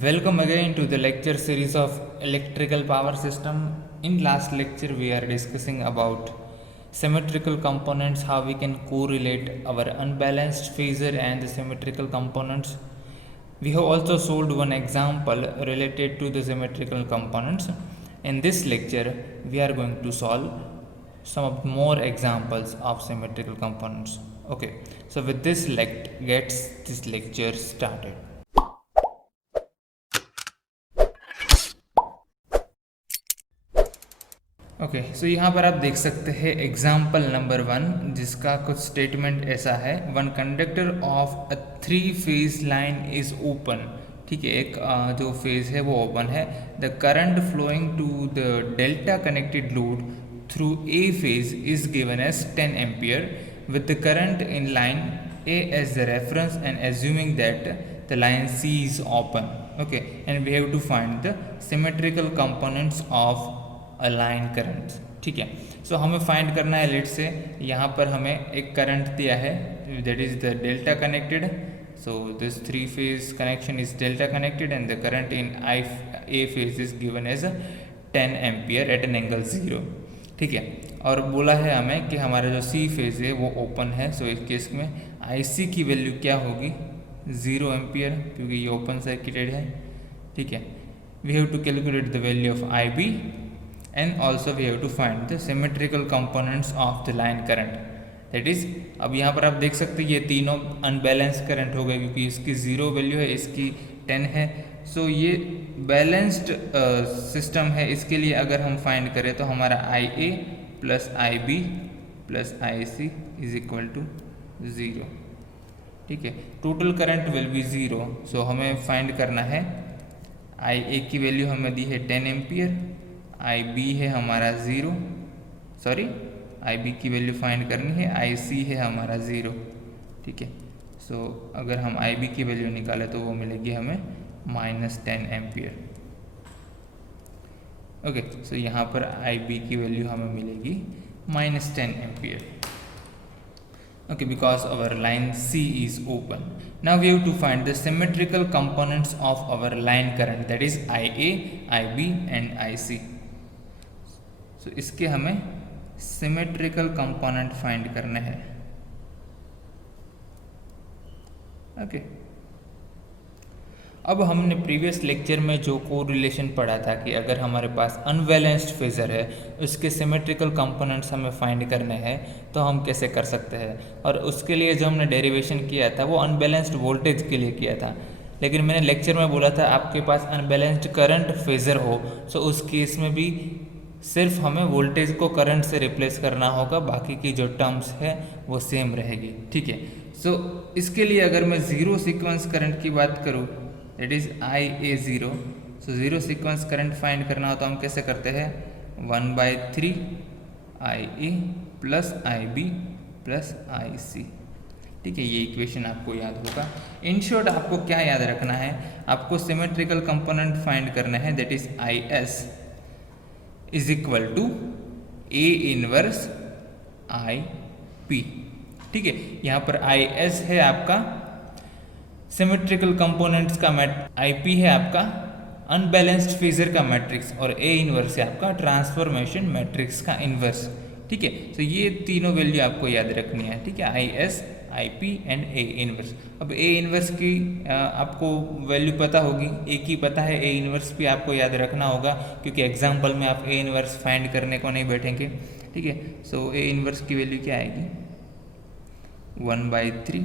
Welcome again to the lecture series of electrical power system. In last lecture we are discussing about symmetrical components, how we can correlate our unbalanced phasor and the symmetrical components. We have also solved one example related to the symmetrical components. In this lecture we are going to solve some of more examples of symmetrical components. Okay, so with this gets this lecture started. Okay so यहाँ पर आप देख सकते हैं example number 1, जिसका कुछ statement ऐसा है। One conductor of a 3 phase line is open. ठीक है, एक जो फेज है वो ओपन है। The current flowing to the delta connected load through a phase is given as 10 ampere with the current in line A as the reference and assuming that the line C is open. Okay, and we have to find the symmetrical components of a line current. ठीक है, सो हमें find करना है। Late से यहाँ पर हमें एक करंट दिया है, that is the delta connected. So this 3 phase connection is delta connected and the current in A phase is given as 10 ampere at an angle 0. ठीक है, और बोला है हमें कि हमारा जो सी फेज है वो ओपन है। सो इस केस में IC की वैल्यू क्या होगी? 0 एम्पियर, क्योंकि ये ओपन सर्किटेड है। ठीक है, we have to calculate the value of IB and also we have to find the symmetrical components of the line current. That is, अब यहाँ पर आप देख सकते हैं ये तीनों अनबैलेंस करंट हो गए, क्योंकि इसकी 0 वैल्यू है, इसकी 10 है। सो ये बैलेंस्ड सिस्टम है। इसके लिए अगर हम फाइंड करें तो हमारा IA plus IB plus IC is equal to 0। ठीक है, total current will be 0। So हमें फाइंड करना है IA की वैल्यू हमें दी है 10 एम्पियर, IB है हमारा 0, सॉरी IB की वैल्यू फाइंड करनी है, IC है हमारा 0। ठीक है, सो अगर हम IB की वैल्यू निकालें तो वो मिलेगी हमें -10 एम्पियर। ओके, सो यहाँ पर IB की वैल्यू हमें मिलेगी -10 ampere. okay, because our line C is open. Now we have to find the symmetrical components of our line current, that is IA, IB and IC. so इसके हमें symmetrical component find करने हैं। okay. अब हमने previous lecture में जो correlation पढ़ा था कि अगर हमारे पास अनबैलेंस्ड फेजर है, उसके सिमेट्रिकल कंपोनेंट्स हमें फाइंड करने हैं, तो हम कैसे कर सकते हैं। और उसके लिए जो हमने डेरिवेशन किया था वो अनबैलेंस्ड वोल्टेज के लिए किया था। लेकिन मैंने लेक्चर में बोला था आपके पास अनबैलेंस्ड करंट फेजर हो, सो उस केस में भी सिर्फ हमें वोल्टेज को करंट से रिप्लेस करना होगा, बाकी की जो टर्म्स है वो सेम रहेगी। ठीक है, सो इसके लिए अगर मैं ज़ीरो सीक्वेंस करंट की बात करूँ, it is IA0। So zero sequence current find करना हो तो हम कैसे करते हैं? 1/3 IA plus IB plus IC। ठीक है, ये इक्वेशन आपको याद होगा। इन शॉर्ट आपको क्या याद रखना है? आपको सिमेट्रिकल कंपोनेंट फाइंड करना है, that is IS is equal to A inverse IP। ठीक है, यहाँ पर IS है आपका सिमेट्रिकल कंपोनेंट्स का IP है आपका अनबैलेंस्ड फेजर का मैट्रिक्स, और A इनवर्स है आपका ट्रांसफॉर्मेशन मैट्रिक्स का इनवर्स। ठीक है, तो ये तीनों वैल्यू आपको याद रखनी है। ठीक है, IS, IP and A inverse. अब A इनवर्स की आपको वैल्यू पता होगी, A की पता है, A इनवर्स भी आपको याद रखना होगा, क्योंकि एग्जाम्पल में आप A इनवर्स फाइंड करने को नहीं बैठेंगे। ठीक है, सो A इनवर्स की वैल्यू क्या आएगी? 1/3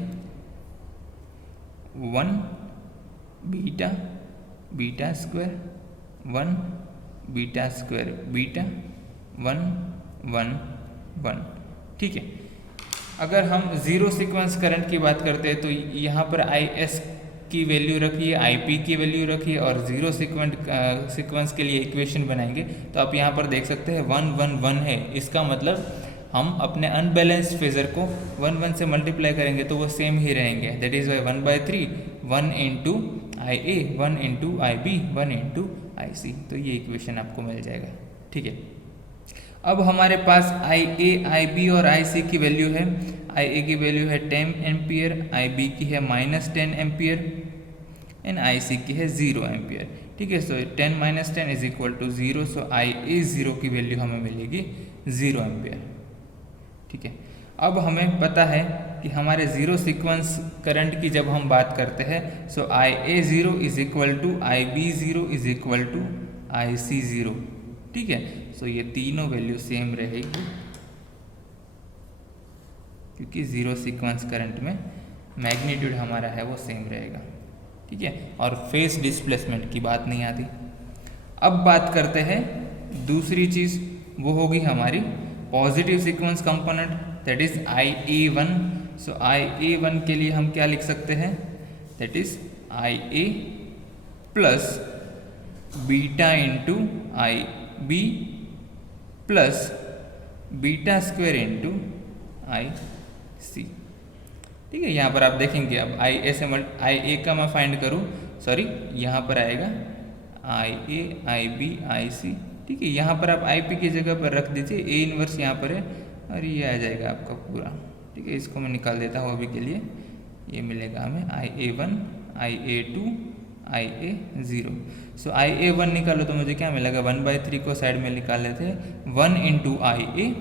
1 beta beta square 1 beta square beta 1 1 1। ठीक है, अगर हम ज़ीरो सीक्वेंस करंट की बात करते हैं तो यहाँ पर IS की वैल्यू रखिए, IP की वैल्यू रखिए, और ज़ीरो सीक्वेंस के लिए इक्वेशन बनाएंगे तो आप यहाँ पर देख सकते हैं 1 1 1 है। इसका मतलब हम अपने अनबैलेंस्ड फेजर को 1 1 से मल्टीप्लाई करेंगे तो वो सेम ही रहेंगे। That is why 1/3 1 into IA 1 into IB 1 into IC। तो ये इक्वेशन आपको मिल जाएगा। ठीक है, अब हमारे पास IA, IB और IC की वैल्यू है। IA की वैल्यू है 10 एम्पियर, IB की है -10 एम्पियर। एंड आई सी की है 0 एम्पियर। ठीक है, सो 10 minus 10 is equal to 0, so I A 0 की वैल्यू हमें मिलेगी 0 एम्पियर। ठीक है, अब हमें पता है कि हमारे जीरो सीक्वेंस करंट की जब हम बात करते हैं, so I A 0 is equal to I B 0 is equal to I C 0। ठीक है, सो ये तीनों वैल्यू सेम रहेगी क्योंकि जीरो सीक्वेंस करंट में मैग्नीट्यूड हमारा है वो सेम रहेगा। ठीक है, और फेस डिस्प्लेसमेंट की बात नहीं आती। अब बात करते हैं दूसरी चीज़, वो होगी हमारी positive sequence component, that is I A one. So I A one के लिए हम क्या लिख सकते हैं, that is I A plus beta into I B plus beta square into I C. ठीक है, यहाँ पर आप देखेंगे अब आई ए से आई ए का मैं फाइंड करूँ, सॉरी यहाँ पर आएगा आई ए आई बी आई सी। ठीक है, यहाँ पर आप आई पी की जगह पर रख दीजिए, ए इनवर्स यहाँ पर है और ये आ जाएगा आपका पूरा। ठीक है, इसको मैं निकाल देता हूँ अभी के लिए। ये मिलेगा हमें I A one I A two I A 0। So I A one निकालो तो मुझे क्या मिलेगा, 1/3 को साइड में निकाल लेते हैं, 1 into I A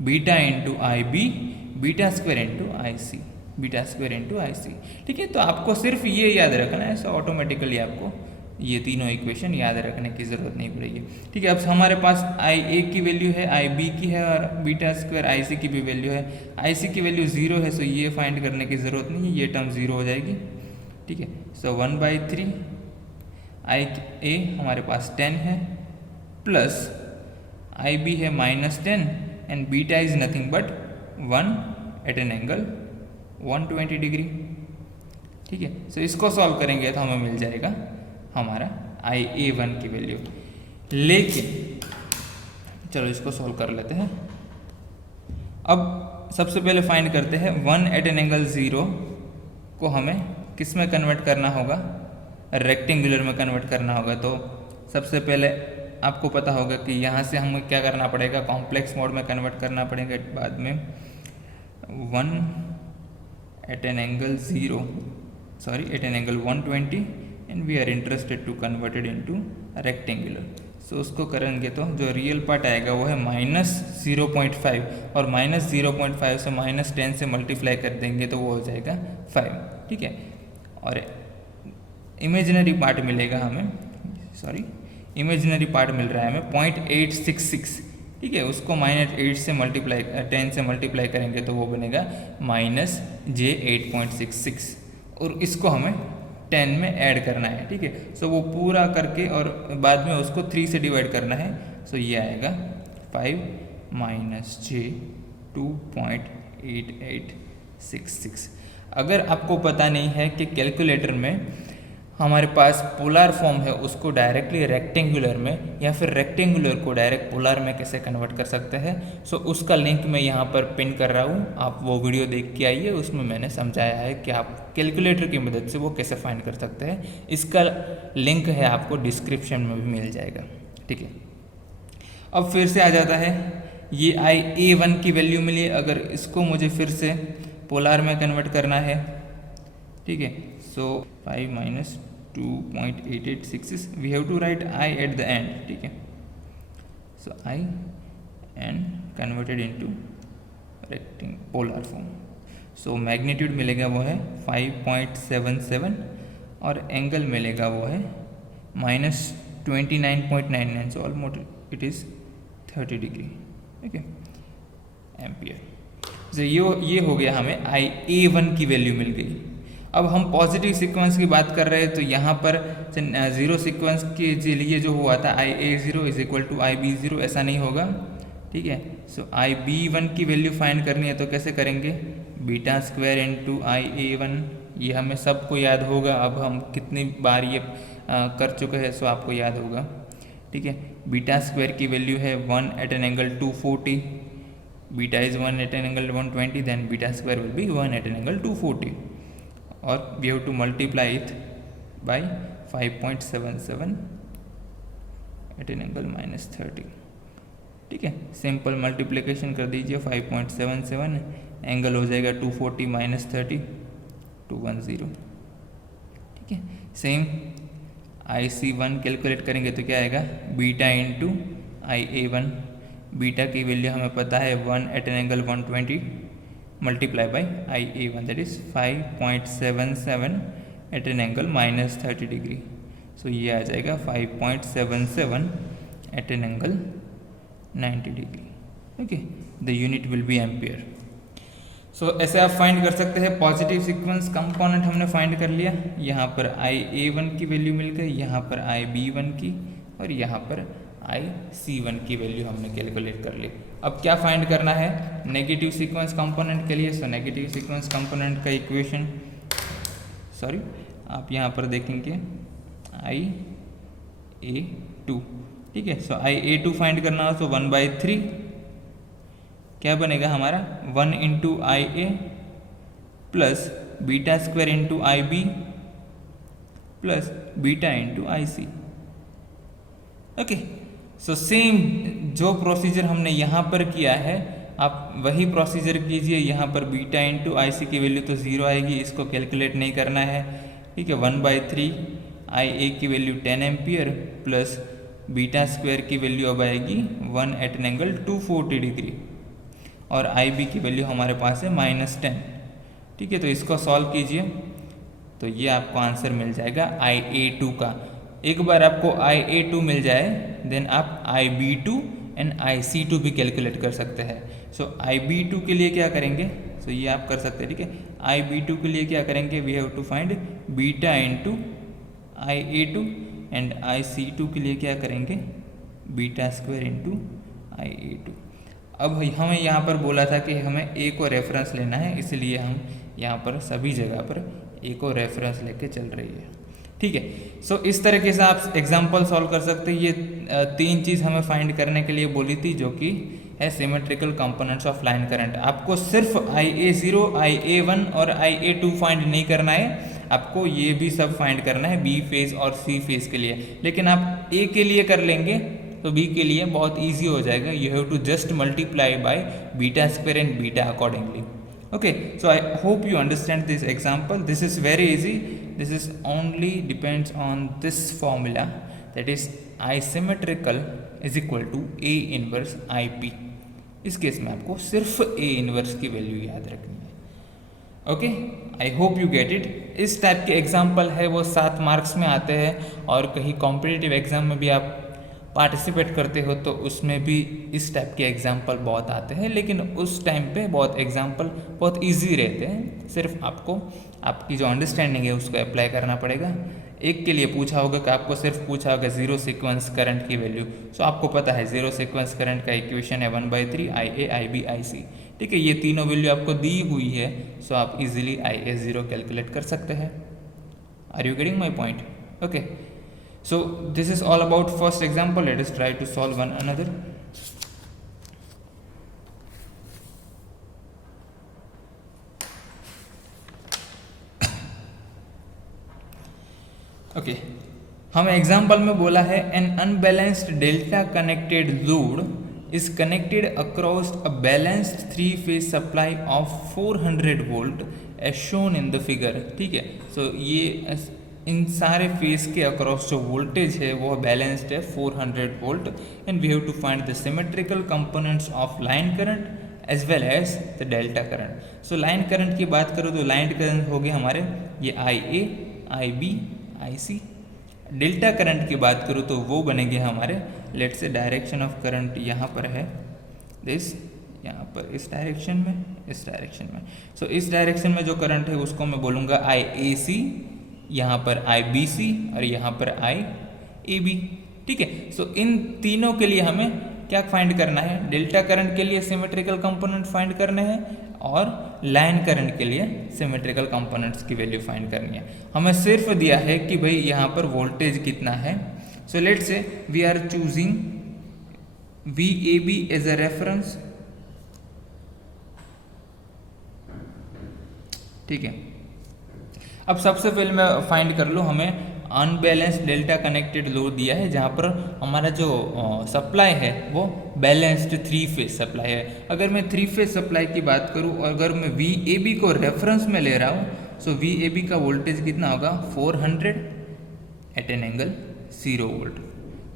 beta into I B beta square into I C, beta square into I C. ठीक है, तो आपको सिर्फ ये याद रखना है, सो ऑटोमेटिकली आपको ये तीनों इक्वेशन याद रखने की ज़रूरत नहीं पड़ेगी। ठीक है, अब हमारे पास आई ए की वैल्यू है, आई बी की है और बीटा स्क्वायर आई सी की भी वैल्यू है। आई सी की वैल्यू 0 है, सो ये फाइंड करने की ज़रूरत नहीं है, ये टर्म 0 हो जाएगी। ठीक है, सो 1/3 आई ए हमारे पास 10 है प्लस आई बी है -10 and beta is nothing but 1 at an angle 120 degree. ठीक है, सो इसको सॉल्व करेंगे तो हमें मिल जाएगा हमारा आई ए वन की वैल्यू। लेकिन चलो इसको सॉल्व कर लेते हैं। अब सबसे पहले फाइंड करते हैं 1 एट एन एंगल 0 को हमें किस में कन्वर्ट करना होगा, रेक्टेंगुलर में कन्वर्ट करना होगा। तो सबसे पहले आपको पता होगा कि यहाँ से हमें क्या करना पड़ेगा, कॉम्प्लेक्स मोड में कन्वर्ट करना पड़ेगा। बाद में 1 at an angle 0 sorry at an angle 120 and we are interested to convert it into rectangular. So उसको करेंगे तो जो रियल पार्ट आएगा वो है -0.5 और -0.5 से -10 से मल्टीप्लाई कर देंगे तो वो हो जाएगा 5। ठीक है, और इमेजिनरी पार्ट मिलेगा हमें, सॉरी इमेजिनरी पार्ट मिल रहा है हमें 0.866। ठीक है, उसको -8 से मल्टीप्लाई 10 से मल्टीप्लाई करेंगे तो वो बनेगा -j8.66 और इसको हमें 10 में ऐड करना है। ठीक है, सो वो पूरा करके और बाद में उसको 3 से डिवाइड करना है। सो ये आएगा 5 - j 2.8866। अगर आपको पता नहीं है कि कैलकुलेटर में हमारे पास पोलर फॉर्म है, उसको डायरेक्टली रेक्टेंगुलर में या फिर रेक्टेंगुलर को डायरेक्ट पोलर में कैसे कन्वर्ट कर सकते हैं, सो उसका लिंक मैं यहाँ पर पिन कर रहा हूँ, आप वो वीडियो देख के आइए। उसमें मैंने समझाया है कि आप कैलकुलेटर की मदद से वो कैसे फाइंड कर सकते हैं। इसका लिंक है आपको डिस्क्रिप्शन में भी मिल जाएगा। ठीक है, अब फिर से आ जाता है, ये आई ए वन की वैल्यू मिली, अगर इसको मुझे फिर से पोलर में कन्वर्ट करना है। ठीक है, so 5 - 2.8866 we have to write I at the end. ठीक है, so I and converted into rectangle polar form. So magnitude मिलेगा वो है 5.77 और एंगल मिलेगा वो है -29.99, so almost it is 30 degree. ठीक है, एम्पियर। तो ये हो गया, हमें आई ए वन की वैल्यू मिल गई। अब हम पॉजिटिव सीक्वेंस की बात कर रहे हैं, तो यहाँ पर जीरो सीक्वेंस के लिए जो हुआ था I A 0 is equal to I B 0, ऐसा नहीं होगा। ठीक है, सो आई बी वन की वैल्यू फाइंड करनी है तो कैसे करेंगे, beta square into I A one, ये हमें सबको याद होगा। अब हम कितनी बार ये कर चुके हैं, सो आपको याद होगा। ठीक है, बीटा स्क्वायर की वैल्यू है 1 at an angle 240, beta is 1 at an angle 120, then beta square will be 1 at an angle 240 और we have to multiply it by 5.77 at an angle -30। ठीक है, सिंपल मल्टीप्लिकेशन कर दीजिए, 5.77 एंगल हो जाएगा 240 - 30 210। ठीक है, सेम IC1 कैलकुलेट करेंगे तो क्या आएगा, बीटा इंटू IA1। बीटा की वैल्यू हमें पता है 1 at an angle 120 multiply by IA1 that is 5.77 at an angle -30 degree. So ये आ जाएगा 5.77 at an angle 90 degree. Okay, the unit will be ampere. So ऐसे आप फाइंड कर सकते हैं। पॉजिटिव सीक्वेंस कंपोनेंट हमने फाइंड कर लिया, यहाँ पर IA1 की वैल्यू मिल गई, यहाँ पर IB1 की, और यहाँ पर IC1 की वैल्यू हमने कैलकुलेट कर ली। अब क्या फाइंड करना है नेगेटिव सीक्वेंस कंपोनेंट के लिए। सो नेगेटिव सीक्वेंस कंपोनेंट का इक्वेशन, सॉरी आप यहाँ पर देखेंगे IA2, ठीक है। सो IA2 फाइंड करना हो तो 1/3 क्या बनेगा हमारा, 1 into IA plus beta square into IB plus beta into IC। Okay, so same जो प्रोसीजर हमने यहाँ पर किया है आप वही प्रोसीजर कीजिए। यहाँ पर बीटा इंटू IC की वैल्यू तो 0 आएगी, इसको कैलकुलेट नहीं करना है, ठीक है। 1/3 IA की value 10 ampere plus beta square की वैल्यू अब आएगी 1 एट एन एंगल 240 डिग्री, और IB की वैल्यू हमारे पास है -10, ठीक है। तो इसको सॉल्व कीजिए तो ये आपको आंसर मिल जाएगा IA2 का। एक बार आपको IA2 मिल जाए देन आप IB2 एंड IC2 भी कैलकुलेट कर सकते हैं। सो IB2 के लिए क्या करेंगे, सो ये आप कर सकते हैं, ठीक है। IB2 के लिए क्या करेंगे, we have to find beta into IA2 and IC2 के लिए क्या करेंगे, बीटा स्क्वायर इंटू IA2। अब हमें यहाँ पर बोला था कि हमें A को रेफरेंस लेना है, इसलिए हम यहाँ पर सभी जगह पर A को रेफरेंस लेके चल रही है, ठीक है। सो इस तरीके से आप एग्जाम्पल सॉल्व कर सकते हैं। ये 3 चीज़ हमें फाइंड करने के लिए बोली थी, जो कि है symmetrical components of line current. आपको सिर्फ IA0, IA1 और IA2 फाइंड नहीं करना है, आपको ये भी सब फाइंड करना है B फेज और C फेज के लिए। लेकिन आप A के लिए कर लेंगे तो B के लिए बहुत ईजी हो जाएगा। You have to just multiply by beta square and beta accordingly. Okay, so I hope you understand this example. This is very easy. This is only depends on this formula, that is I symmetrical is equal to A inverse IP. इस case में आपको सिर्फ A inverse की value याद रखनी है। Okay, I hope you get it. इस type के एग्जाम्पल है वो 7 मार्क्स में आते हैं, और कहीं कॉम्पिटिटिव एग्जाम में भी आप पार्टिसिपेट करते हो तो उसमें भी इस टाइप के एग्जाम्पल बहुत आते हैं, लेकिन उस टाइम पे बहुत एग्जाम्पल बहुत इजी रहते हैं। सिर्फ आपको आपकी जो अंडरस्टैंडिंग है उसको अप्लाई करना पड़ेगा। एक के लिए पूछा होगा कि आपको सिर्फ पूछा होगा जीरो सीक्वेंस करंट की वैल्यू, सो आपको पता है जीरो सीक्वेंस करंट का इक्वेशन है 1/3 IA, IB, IC, ठीक है। ये तीनों वैल्यू आपको दी हुई है, सो आप इजीली IA0 कैलकुलेट कर सकते हैं। Are you getting my point? Okay, so this is all about first example. Let us try to solve one another. Okay, हम एग्जाम्पल में बोला है N unbalanced delta connected load is connected across a balanced 3-phase supply of 400 volt as shown in the figure, ठीक है। so ये इन सारे face के across जो वोल्टेज है वो बैलेंस्ड है 400 volt, and we have to find the symmetrical components of line current as well as the delta current. So line current की बात करो तो लाइन करंट हो गए हमारे ये IA, IB, IC। Delta current की बात करूँ तो वो बनेंगे हमारे, let's say direction of current यहाँ पर है दिस, यहाँ पर इस डायरेक्शन में, इस डायरेक्शन में। सो इस डायरेक्शन में जो करंट है उसको मैं बोलूँगा IAC, यहाँ पर IBC और यहाँ पर IAB, ठीक है। सो इन तीनों के लिए हमें क्या फाइंड करना है, डेल्टा करंट के लिए सिमेट्रिकल कंपोनेंट फाइंड करने हैं, और लाइन करंट के लिए सिमेट्रिकल कंपोनेंट्स की वैल्यू फाइंड करनी है। हमें सिर्फ दिया है कि भाई यहाँ पर वोल्टेज कितना है। So let's say we are choosing VAB as a reference, ठीक है। अब सबसे पहले मैं फाइंड कर लूँ, हमें अनबैलेंस्ड डेल्टा कनेक्टेड लोड दिया है जहाँ पर हमारा जो सप्लाई है वो बैलेंस्ड 3-फेज सप्लाई है। अगर मैं 3-फेज सप्लाई की बात करूँ और अगर मैं VAB को रेफरेंस में ले रहा हूँ, सो VAB का वोल्टेज कितना होगा 400, एट एन एंगल 0 वोल्ट।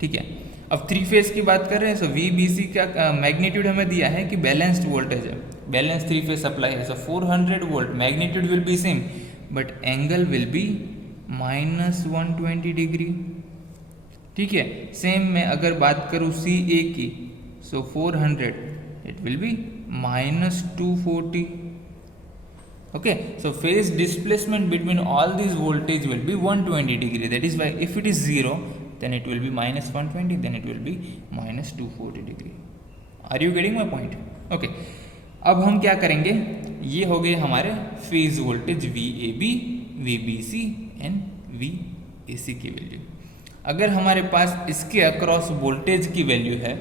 ठीक है, अब थ्री फेज की बात कर रहे हैं। सो VBC का मैग्नीट्यूड हमें दिया है कि बैलेंस्ड वोल्टेज है, बैलेंस थ्री फेज सप्लाई है। सो 400 volt, magnitude will be same but angle will be -120 degree. ठीक है, सेम मैं अगर बात करूँ CA की, सो 400 it will B -240। Okay, so phase displacement between all these voltage will be 120 degree. That is why if it is 0, then it will be -120, then it will be -240 degree. Are you getting my point? Okay, अब हम क्या करेंगे, ये हो गए हमारे phase voltage VAB, VBC and VAC की value. अगर हमारे पास इसके अक्रॉस वोल्टेज की वैल्यू है,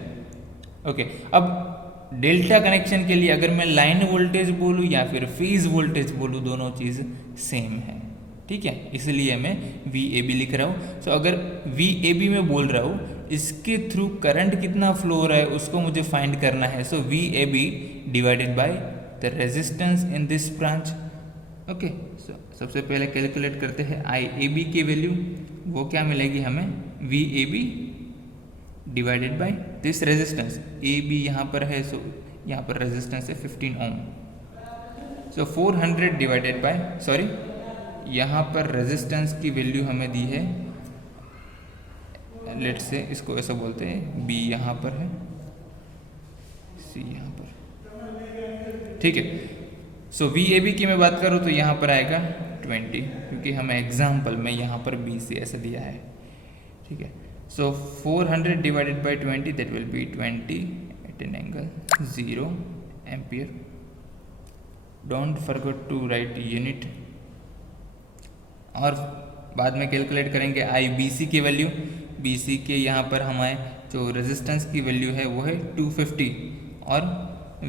ओके, अब डेल्टा कनेक्शन के लिए अगर मैं लाइन वोल्टेज बोलूँ या फिर फेज वोल्टेज बोलूँ, दोनों चीज़ सेम है। ठीक है, इसलिए मैं VAB लिख रहा हूँ। सो अगर VAB में बोल रहा हूँ, इसके थ्रू करंट कितना फ्लो हो रहा है उसको मुझे फाइंड करना है। So VAB divided by the resistance in this branch. Okay, so सबसे पहले कैलकुलेट करते हैं IAB की वैल्यू। वो क्या मिलेगी हमें, VAB divided by this resistance. AB यहाँ पर है, सो यहाँ पर रेजिस्टेंस है 15 ohm. So 400 divided by, sorry यहाँ पर रेजिस्टेंस की वैल्यू हमें दी है, लेट से इसको ऐसा बोलते हैं, B यहाँ पर है, C यहाँ पर। ठीक है, सो VAB की मैं बात करूँ तो यहाँ पर आएगा 20, क्योंकि हमें एग्जाम्पल में यहाँ पर BC ऐसा दिया है। ठीक है, so 400 divided by 20, that will be 20 at an angle 0 ampere. Don't forget to write unit. और बाद में कैलकुलेट करेंगे IBC की वैल्यू। BC के यहाँ पर हमारे जो रेजिस्टेंस की वैल्यू है वो है 250 और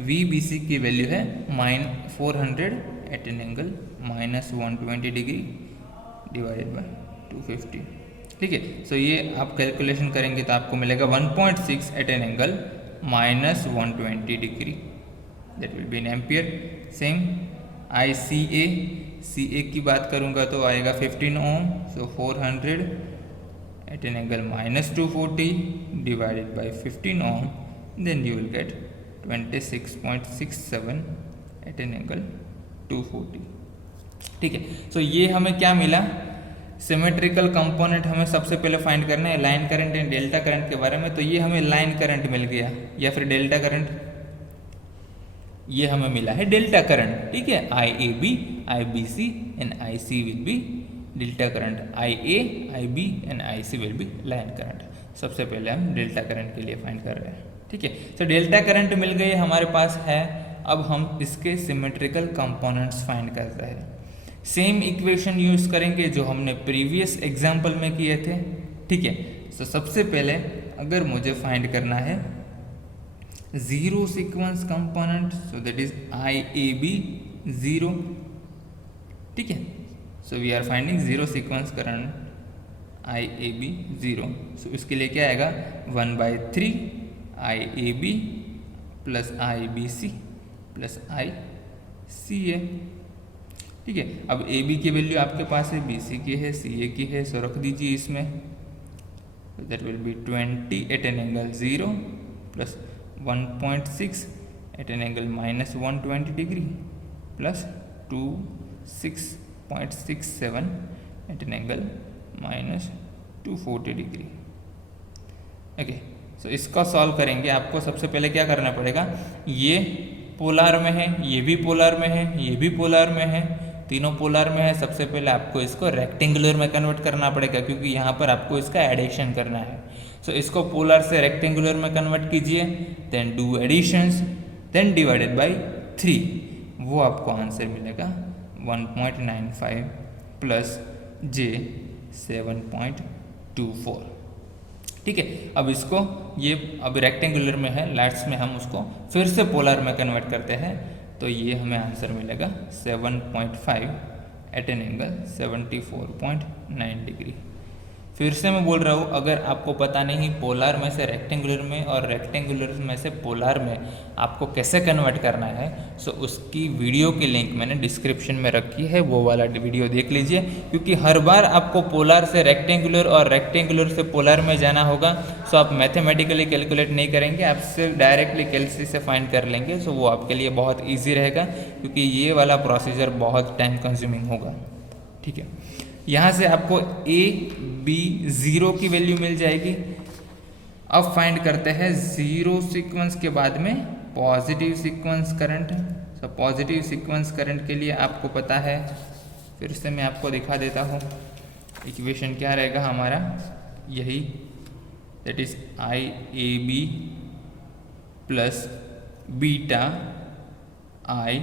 VBC की वैल्यू है -400 at an angle -120 degree divided by 250। ठीक है, सो ये आप कैलकुलेशन करेंगे तो आपको मिलेगा 1.6 at an angle -120 degree, that will be in ampere. Same CA की बात करूँगा तो आएगा 15 ohm. So 400 at an angle -240 divided by 15 ohm, then you will get 26.67 at an angle 240। ठीक है, सो ये हमें क्या मिला, सिमेट्रिकल कंपोनेंट हमें सबसे पहले फाइंड करना है line current and delta current के बारे में। तो ये हमें लाइन करंट मिल गया या फिर डेल्टा करंट, ये हमें मिला है डेल्टा करंट। ठीक है, IAB, IBC and IC will be delta current, IA, IB and IC will be line current. सबसे पहले हम डेल्टा करंट के लिए फाइंड कर रहे हैं। ठीक है, तो डेल्टा करंट मिल गए हमारे पास है। अब हम इसके सिमेट्रिकल कंपोनेंट्स फाइंड कर रहे हैं। सेम इक्वेशन यूज करेंगे जो हमने प्रीवियस एग्जाम्पल में किए थे। ठीक है, तो सबसे पहले अगर मुझे फाइंड करना है zero sequence component, so that is IAB 0। ठीक है, so we are finding zero sequence current IAB 0। सो इसके लिए क्या आएगा, 1/3 IAB plus IBC plus ICA। ठीक है, अब AB की वैल्यू आपके पास है, BC की है, CA की है, सो रख दीजिए इसमें। That will be 20 at an angle 0 plus 1.6 at an angle -120 degree plus 26.67 at an angle -240 degree. Okay, so इसका सॉल्व करेंगे। आपको सबसे पहले क्या करना पड़ेगा, ये पोलार में है, ये भी पोलार में है, ये भी पोलार में है, तीनों पोलर में है। सबसे पहले आपको इसको रेक्टेंगुलर में कन्वर्ट करना पड़ेगा क्योंकि यहाँ पर आपको इसका एडिशन करना है। सो इसको पोलर से रेक्टेंगुलर में कन्वर्ट कीजिए, then do additions, then divided by 3, वो आपको आंसर मिलेगा 1.95 प्लस J 7.24। ठीक है, अब इसको ये अब रेक्टेंगुलर में है, लाइट्स में हम उसको फिर से पोलर में कन्वर्ट करते हैं तो ये हमें आंसर मिलेगा 7.5 एट एन एंगल 74.9 डिग्री। फिर से मैं बोल रहा हूँ, अगर आपको पता नहीं पोलर में से रेक्टेंगुलर में और रेक्टेंगुलर में से पोलर में आपको कैसे कन्वर्ट करना है, सो उसकी वीडियो की लिंक मैंने डिस्क्रिप्शन में रखी है, वो वाला वीडियो देख लीजिए। क्योंकि हर बार आपको पोलर से रेक्टेंगुलर और रेक्टेंगुलर से पोलर में जाना होगा, सो आप मैथमेटिकली कैलकुलेट नहीं करेंगे, आप सिर्फ डायरेक्टली कैलसी से फाइंड कर लेंगे। सो वो आपके लिए बहुत ईजी रहेगा, क्योंकि ये वाला प्रोसीजर बहुत टाइम कंज्यूमिंग होगा। ठीक है, यहाँ से आपको ए बी ज़ीरो की वैल्यू मिल जाएगी। अब फाइंड करते हैं ज़ीरो सीक्वेंस के बाद में पॉजिटिव सीक्वेंस करंट। तो पॉजिटिव सीक्वेंस करंट के लिए आपको पता है, फिर से मैं आपको दिखा देता हूँ इक्वेशन क्या रहेगा हमारा, यही, that is I A B plus beta I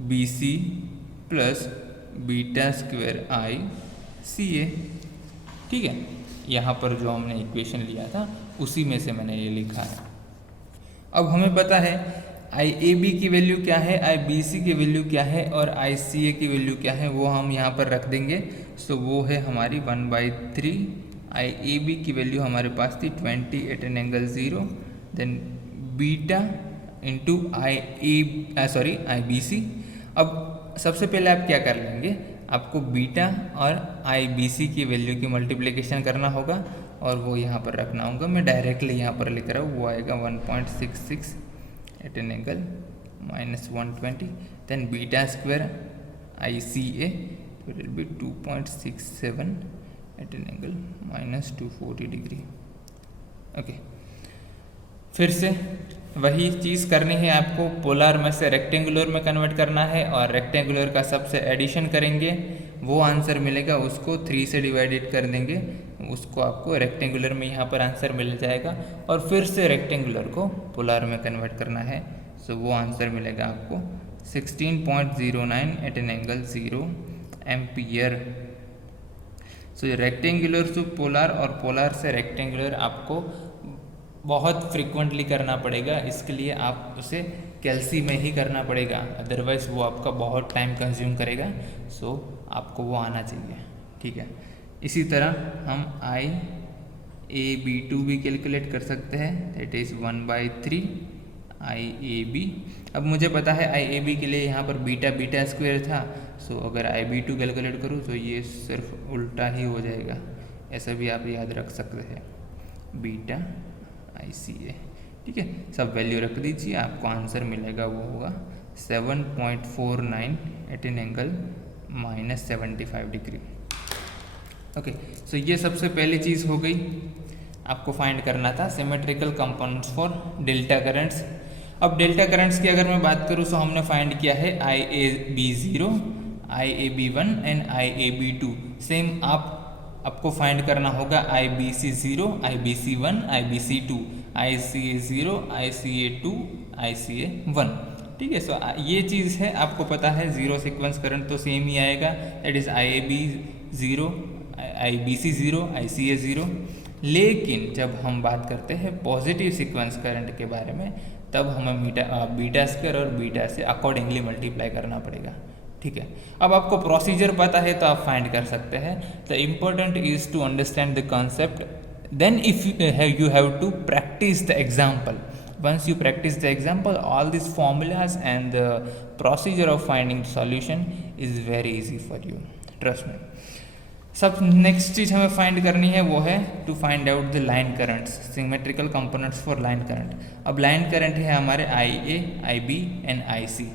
B C plus beta square I C A. ठीक है, यहाँ पर जो हमने इक्वेशन लिया था उसी में से मैंने ये लिखा है। अब हमें पता है आई ए बी की वैल्यू क्या है, आई बी सी की वैल्यू क्या है और आई सी ए की वैल्यू क्या है, वो हम यहाँ पर रख देंगे। सो वो है हमारी 1/3। आई ए बी की वैल्यू हमारे पास थी 20 at an angle 0, then beta into I B C. अब सबसे पहले आप क्या कर लेंगे, आपको बीटा और आई बी सी की वैल्यू की मल्टीप्लिकेशन करना होगा और वो यहाँ पर रखना होगा। मैं डायरेक्टली यहाँ पर लिख रहा हूँ, वो आएगा 1.66 at an angle -120, then beta square I C A it will be 2.67 at an angle -240 degree. Okay, फिर से वही चीज़ करनी है आपको, पोलर में से रेक्टेंगुलर में कन्वर्ट करना है और रेक्टेंगुलर का सबसे एडिशन करेंगे, वो आंसर मिलेगा, उसको 3 से डिवाइडेड कर देंगे, उसको आपको रेक्टेंगुलर में यहाँ पर आंसर मिल जाएगा। और फिर से रेक्टेंगुलर को पोलर में कन्वर्ट करना है, सो वो आंसर मिलेगा आपको 16.09 at an angle 0 ampere. So rectangular to polar और पोलर से रेक्टेंगुलर आपको बहुत फ्रिक्वेंटली करना पड़ेगा, इसके लिए आप उसे कैलसी में ही करना पड़ेगा, अदरवाइज़ वो आपका बहुत टाइम कंज्यूम करेगा। सो आपको वो आना चाहिए। ठीक है, इसी तरह हम आई ए बी टू भी कैलकुलेट कर सकते हैं, that is 1/3 I A B. अब मुझे पता है आई ए बी के लिए यहाँ पर बीटा स्क्वायर था, सो अगर आई बी टू कैलकुलेट करूँ तो ये सिर्फ उल्टा ही हो जाएगा, ऐसा भी आप याद रख सकते हैं, बीटा आई सी ए। ठीक है, सब वैल्यू रख दीजिए, आपको आंसर मिलेगा, वो होगा 7.49 at an angle -75 degree. Okay, so ये सबसे पहली चीज़ हो गई, आपको फाइंड करना था symmetrical components for delta currents. अब डेल्टा करंट्स की अगर मैं बात करूँ तो हमने फाइंड किया है I A B 0, I A B 1 and I A B 2। Same आपको फाइंड करना होगा I B C 0, I B C 1, I B C 2, I C A 0, I C A 2, I C A 1। ठीक है, सो ये चीज़ है, आपको पता है जीरो सीक्वेंस करंट तो सेम ही आएगा, that is I A B 0, I B C 0, I C A 0। लेकिन जब हम बात करते हैं पॉजिटिव सीक्वेंस करंट के बारे में, तब हमें बीटा स्क्वायर और बीटा से अकॉर्डिंगली मल्टीप्लाई करना पड़ेगा। ठीक है, अब आपको प्रोसीजर पता है तो आप फाइंड कर सकते हैं। The important is to understand the concept, then if you have to practice the example. Once you practice the example, all these formulas and the procedure of finding solution is very easy for you, trust me. सब next चीज़ हमें find करनी है, वो है to find out the line currents, symmetrical components for line current. अब line current है हमारे आई ए, आई बी एंड आई सी।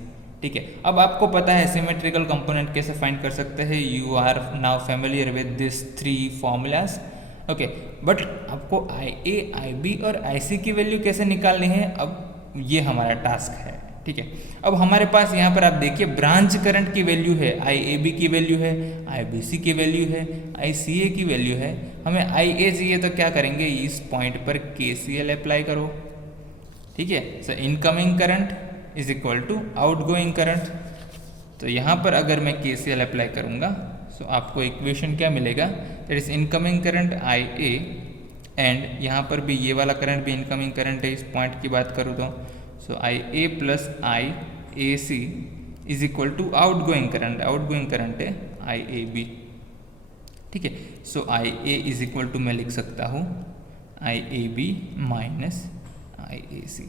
ठीक है, अब आपको पता है सिमेट्रिकल कंपोनेंट कैसे फाइंड कर सकते हैं, you are now familiar with this 3 formulas. Okay, but आपको आई ए, आई बी और आई सी की वैल्यू कैसे निकालनी है, अब ये हमारा टास्क है। ठीक है, अब हमारे पास यहाँ पर आप देखिए ब्रांच करंट की वैल्यू है, आई ए बी की वैल्यू है, आई बी सी की वैल्यू है, आई सी ए की वैल्यू है। हमें आई ए चाहिए तो क्या करेंगे, इस पॉइंट पर के सी एल अप्लाई करो। ठीक है, so incoming current is equal to outgoing current. तो यहाँ पर अगर मैं के सी एल अप्लाई करूँगा तो आपको इक्वेशन क्या मिलेगा, that is incoming current I A, and यहाँ पर भी ये वाला करंट भी इनकमिंग करंट है, इस पॉइंट की बात करूँ तो so I A plus I A C is equal to outgoing current. Outgoing current है आई ए बी। ठीक है। So I A is equal to मैं लिख सकता हूँ आई A B minus I A सी।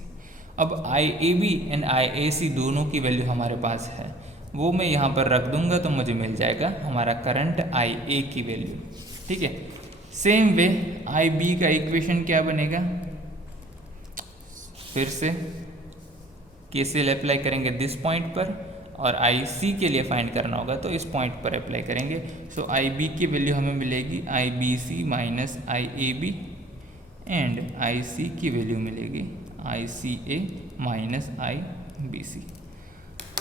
अब आई A B and I A सी दोनों की वैल्यू हमारे पास है, वो मैं यहाँ पर रख दूंगा तो मुझे मिल जाएगा हमारा करंट आई ए की वैल्यू। ठीक है। सेम वे आई बी का इक्वेशन क्या बनेगा, फिर से केसीएल अप्लाई करेंगे दिस पॉइंट पर, और आई सी के लिए फाइंड करना होगा तो इस पॉइंट पर अप्लाई करेंगे। सो आई बी की वैल्यू हमें मिलेगी I B C minus I A B, and I C की वैल्यू मिलेगी आई सी ए माइनस आई बी सी।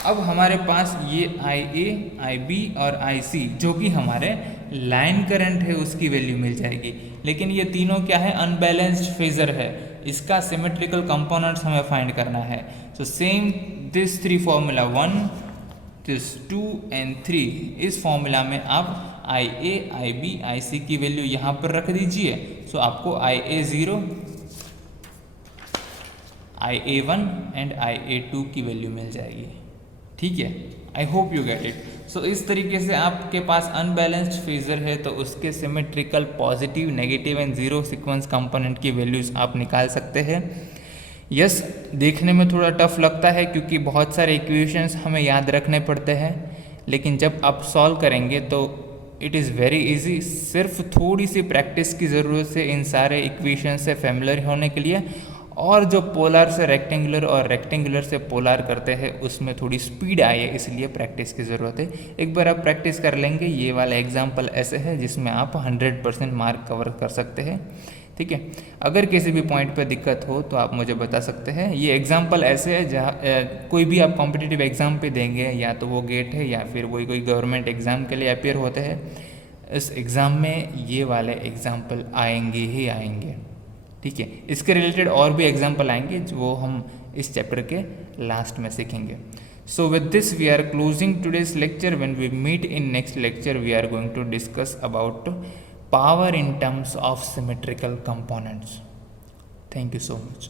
अब हमारे पास ये आई ए, आई बी और आई सी जो कि हमारे लाइन करंट है उसकी वैल्यू मिल जाएगी, लेकिन ये तीनों क्या है, अनबैलेंस्ड फेजर है, इसका सिमेट्रिकल कंपोनेंट्स हमें फाइंड करना है। So same this three formula 1, this 2 and 3, इस फॉर्मूला में आप आई ए, आई बी, आई सी की वैल्यू यहाँ पर रख दीजिए। सो आपको I A 0, I A 1 and I ए 2 की वैल्यू मिल जाएगी। ठीक है, I hope you get it. So इस तरीके से आपके पास अनबैलेंस्ड फेजर है तो उसके symmetrical positive, negative and zero sequence component की वैल्यूज आप निकाल सकते हैं। यस, देखने में थोड़ा टफ लगता है क्योंकि बहुत सारे इक्वेशंस हमें याद रखने पड़ते हैं, लेकिन जब आप सॉल्व करेंगे तो इट इज़ वेरी इजी। सिर्फ थोड़ी सी प्रैक्टिस की ज़रूरत है इन सारे इक्वेशन से फेमिलियर होने के लिए, और जो पोलर से रेक्टेंगुलर और रेक्टेंगुलर से पोलर करते हैं उसमें थोड़ी स्पीड आई है, इसलिए प्रैक्टिस की ज़रूरत है। एक बार आप प्रैक्टिस कर लेंगे, ये वाला एग्जाम्पल ऐसे है जिसमें आप 100% मार्क कवर कर सकते हैं। ठीक है, अगर किसी भी पॉइंट पर दिक्कत हो तो आप मुझे बता सकते हैं। ये एग्जाम्पल ऐसे है जहाँ कोई भी आप कॉम्पिटिटिव एग्ज़ाम पे देंगे, या तो वो गेट है या फिर वही कोई गवर्नमेंट एग्ज़ाम के लिए अपेयर होते हैं, इस एग्ज़ाम में ये वाले एग्जाम्पल आएंगे ही आएंगे। ठीक है, इसके रिलेटेड और भी एग्जाम्पल आएंगे जो हम इस चैप्टर के लास्ट में सीखेंगे। So with this we are closing today's lecture. When we meet in next lecture we are going to discuss about power in terms of symmetrical components. Thank you so much.